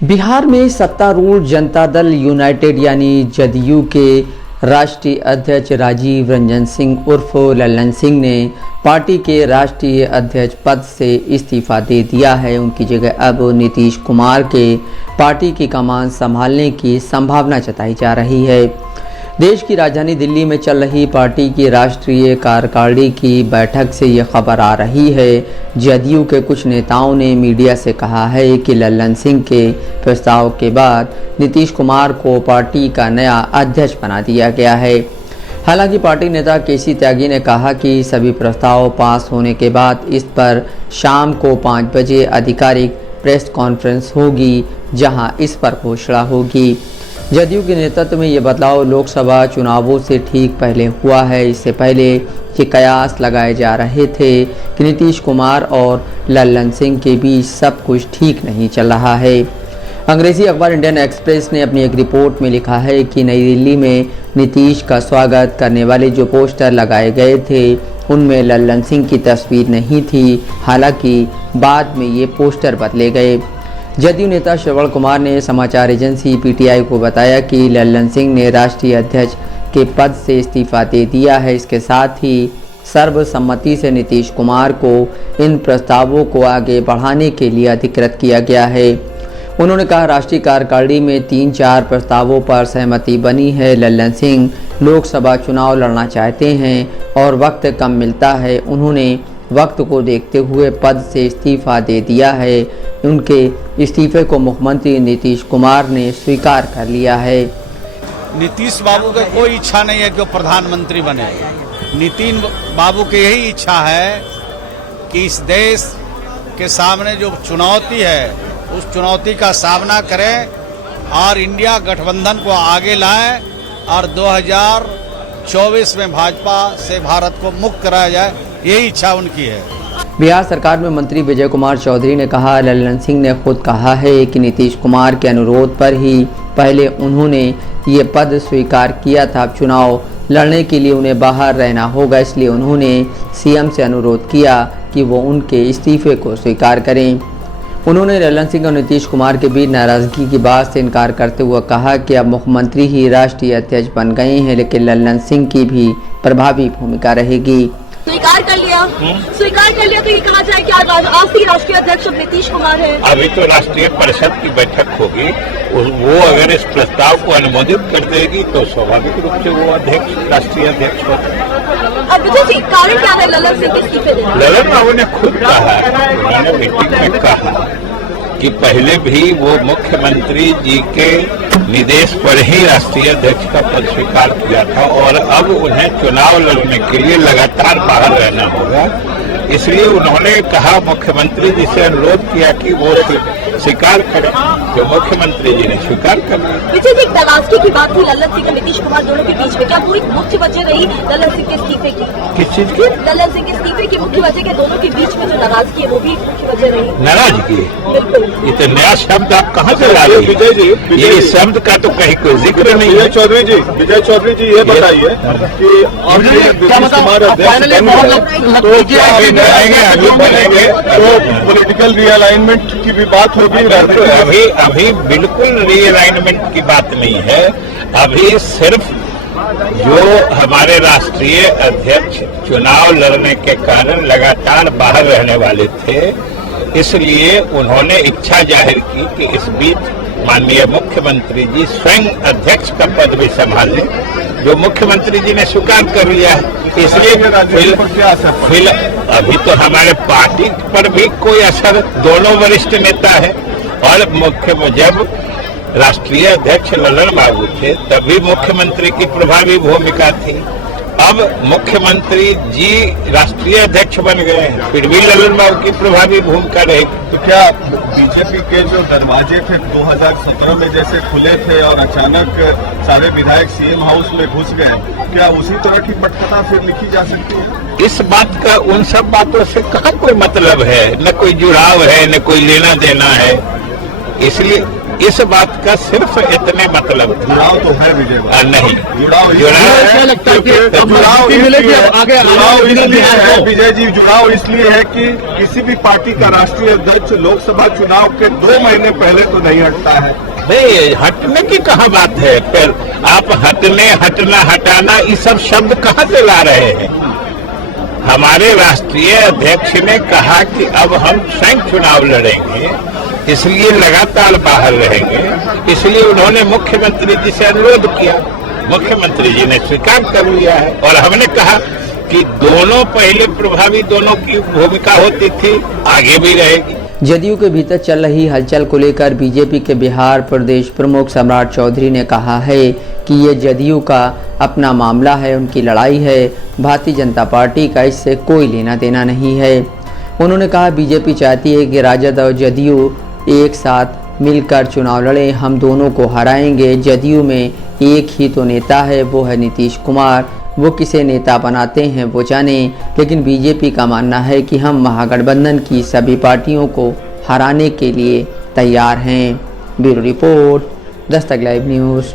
बिहार में सत्तारूढ़ जनता दल यूनाइटेड यानी जदयू के राष्ट्रीय अध्यक्ष राजीव रंजन सिंह उर्फ लल्लन सिंह ने पार्टी के राष्ट्रीय अध्यक्ष पद से इस्तीफा दे दिया है। उनकी जगह अब नीतीश कुमार के पार्टी की कमान संभालने की संभावना जताई जा रही है। देश की राजधानी दिल्ली में चल रही पार्टी की राष्ट्रीय कार्यकारिणी की बैठक से ये खबर आ रही है। जदयू के कुछ नेताओं ने मीडिया से कहा है कि लल्लन सिंह के प्रस्ताव के बाद नीतीश कुमार को पार्टी का नया अध्यक्ष बना दिया गया है। हालांकि पार्टी नेता केसी त्यागी ने कहा कि सभी प्रस्ताव पास होने के बाद इस पर शाम को 5 बजे आधिकारिक प्रेस कॉन्फ्रेंस होगी, जहां इस पर घोषणा होगी। जदयू के नेतृत्व में ये बदलाव लोकसभा चुनावों से ठीक पहले हुआ है। इससे पहले ये कयास लगाए जा रहे थे कि नीतीश कुमार और लल्लन सिंह के बीच सब कुछ ठीक नहीं चल रहा है। अंग्रेजी अखबार इंडियन एक्सप्रेस ने अपनी एक रिपोर्ट में लिखा है कि नई दिल्ली में नीतीश का स्वागत करने वाले जो पोस्टर लगाए गए थे उनमें लल्लन सिंह की तस्वीर नहीं थी। हालांकि बाद में ये पोस्टर बदले गए। जदयू नेता श्रवण कुमार ने समाचार एजेंसी पीटीआई को बताया कि लल्लन सिंह ने राष्ट्रीय अध्यक्ष के पद से इस्तीफा दे दिया है। इसके साथ ही सर्वसम्मति से नीतीश कुमार को इन प्रस्तावों को आगे बढ़ाने के लिए अधिकृत किया गया है। उन्होंने कहा, राष्ट्रीय कार्यकारिणी में 3-4 प्रस्तावों पर सहमति बनी है। लल्लन सिंह लोकसभा चुनाव लड़ना चाहते हैं और वक्त कम मिलता है। उन्होंने वक्त को देखते हुए पद से इस्तीफा दे दिया है। उनके इस्तीफे को मुख्यमंत्री नीतीश कुमार ने स्वीकार कर लिया है। नीतीश बाबू की कोई इच्छा नहीं है कि वो प्रधानमंत्री बने। नितिन बाबू की यही इच्छा है कि इस देश के सामने जो चुनौती है उस चुनौती का सामना करें और इंडिया गठबंधन को आगे लाएं और 2024 में भाजपा से भारत को मुक्त कराया जाए, यही इच्छा उनकी है। बिहार सरकार में मंत्री विजय कुमार चौधरी ने कहा, लल्लन सिंह ने खुद कहा है कि नीतीश कुमार के अनुरोध पर ही पहले उन्होंने ये पद स्वीकार किया था। अब चुनाव लड़ने के लिए उन्हें बाहर रहना होगा, इसलिए उन्होंने सीएम से अनुरोध किया कि वो उनके इस्तीफे को स्वीकार करें। उन्होंने लल्लन सिंह और नीतीश कुमार के बीच नाराजगी की बात से इनकार करते हुए कहा कि अब मुख्यमंत्री ही राष्ट्रीय अध्यक्ष बन गए हैं, लेकिन लल्लन सिंह की भी प्रभावी भूमिका रहेगी। स्वीकार कर लिया तो ये कहा जाए कि आज राष्ट्रीय अध्यक्ष नीतीश कुमार है। अभी तो राष्ट्रीय परिषद की बैठक होगी, वो अगर इस प्रस्ताव को अनुमोदित कर देगी तो स्वाभाविक रूप से वो राष्ट्रीय अध्यक्ष होगा। अब कारण क्या है लल्लन सिंह के इस्तीफे देने? लल्लन बाबू ने खुद कहा, उन्होंने मीटिंग में कहा कि पहले भी वो मुख्यमंत्री जी के निर्देश पर ही राष्ट्रीय अध्यक्ष का पद स्वीकार किया था और अब उन्हें चुनाव लड़ने के लिए लगातार बाहर रहना होगा। इसलिए उन्होंने कहा, मुख्यमंत्री जी से अनुरोध किया कि वो स्वीकार करें, तो मुख्यमंत्री जी ने स्वीकार कर लिया। पीछे एक नाराजगी की बात थी लल्लन सिंह और नीतीश कुमार दोनों के बीच में, क्या पूरी मुख्य वजह रही लल्लन सिंह के इस्तीफे की? किस चीज की? लल्लन सिंह के इस्तीफे की मुख्य वजह के दोनों के बीच में जो नाराजगी है वो भी मुख्य वजह रही। नाराजगी? बिल्कुल। ये तो नया शब्द आप कहाँ से ला रही है? ये शब्द का तो कहीं कोई जिक्र नहीं है। विजय चौधरी जी ये बताइए कि नीतीश कुमार अध्यक्ष तो क्या अभी बनेंगे तो पॉलिटिकल रीअलाइनमेंट की भी बात होगी? अभी बिल्कुल रीअलाइनमेंट की बात नहीं है। अभी सिर्फ जो हमारे राष्ट्रीय अध्यक्ष चुनाव लड़ने के कारण लगातार बाहर रहने वाले थे, इसलिए उन्होंने इच्छा जाहिर की कि इस बीच माननीय मुख्यमंत्री जी स्वयं अध्यक्ष का पद भी संभालें, जो मुख्यमंत्री जी ने स्वीकार कर लिया है। इसलिए फिर अभी तो हमारे पार्टी पर भी कोई असर, दोनों वरिष्ठ नेता है और जब राष्ट्रीय अध्यक्ष लल्लन बाबू थे तभी मुख्यमंत्री की प्रभावी भूमिका थी। अब मुख्यमंत्री जी राष्ट्रीय अध्यक्ष बन गए हैं, फिर भी लल्लन बाबू की प्रभावी भूमिका रहेगी। तो क्या बीजेपी के जो दरवाजे थे 2017 में जैसे खुले थे और अचानक सारे विधायक सीएम हाउस में घुस गए, क्या उसी तरह की पटकथा फिर लिखी जा सकती है? इस बात का उन सब बातों से कहाँ कोई मतलब है, न कोई जुड़ाव है, न कोई लेना देना है। इसलिए इस बात का सिर्फ इतने मतलब था। जुड़ाव तो है विजय बाबू। नहीं, जुड़ाव जुड़ाव लगता है कि जुड़ाव इसलिए है विजय जी, जुड़ाव इसलिए है कि किसी भी पार्टी का राष्ट्रीय अध्यक्ष लोकसभा चुनाव के 2 महीने पहले तो नहीं हटता है। नहीं, हटने की कहाँ बात है। फिर आप हटने, हटना, हटाना ये सब शब्द कहाँ से ला रहे हैं। हमारे राष्ट्रीय अध्यक्ष ने कहा कि अब हम स्वयं चुनाव लड़ेंगे, इसलिए लगातार बाहर रहेंगे। इसलिए उन्होंने मुख्यमंत्री जी से अनुरोध किया, मुख्यमंत्री जी ने स्वीकार कर लिया है। और हमने कहा कि दोनों पहले प्रभावी, दोनों की भूमिका होती थी, आगे भी रहेगी। जदयू के भीतर चल रही हलचल को लेकर बीजेपी के बिहार प्रदेश प्रमुख सम्राट चौधरी ने कहा है कि ये जदयू का अपना मामला है, उनकी लड़ाई है, भारतीय जनता पार्टी का इससे कोई लेना देना नहीं है। उन्होंने कहा बीजेपी चाहती है कि राजद और जदयू एक साथ मिलकर चुनाव लड़ें, हम दोनों को हराएंगे। जदयू में एक ही तो नेता है, वो है नीतीश कुमार, वो किसे नेता बनाते हैं वो जाने, लेकिन बीजेपी का मानना है कि हम महागठबंधन की सभी पार्टियों को हराने के लिए तैयार हैं। Bureau report, Dastak live news.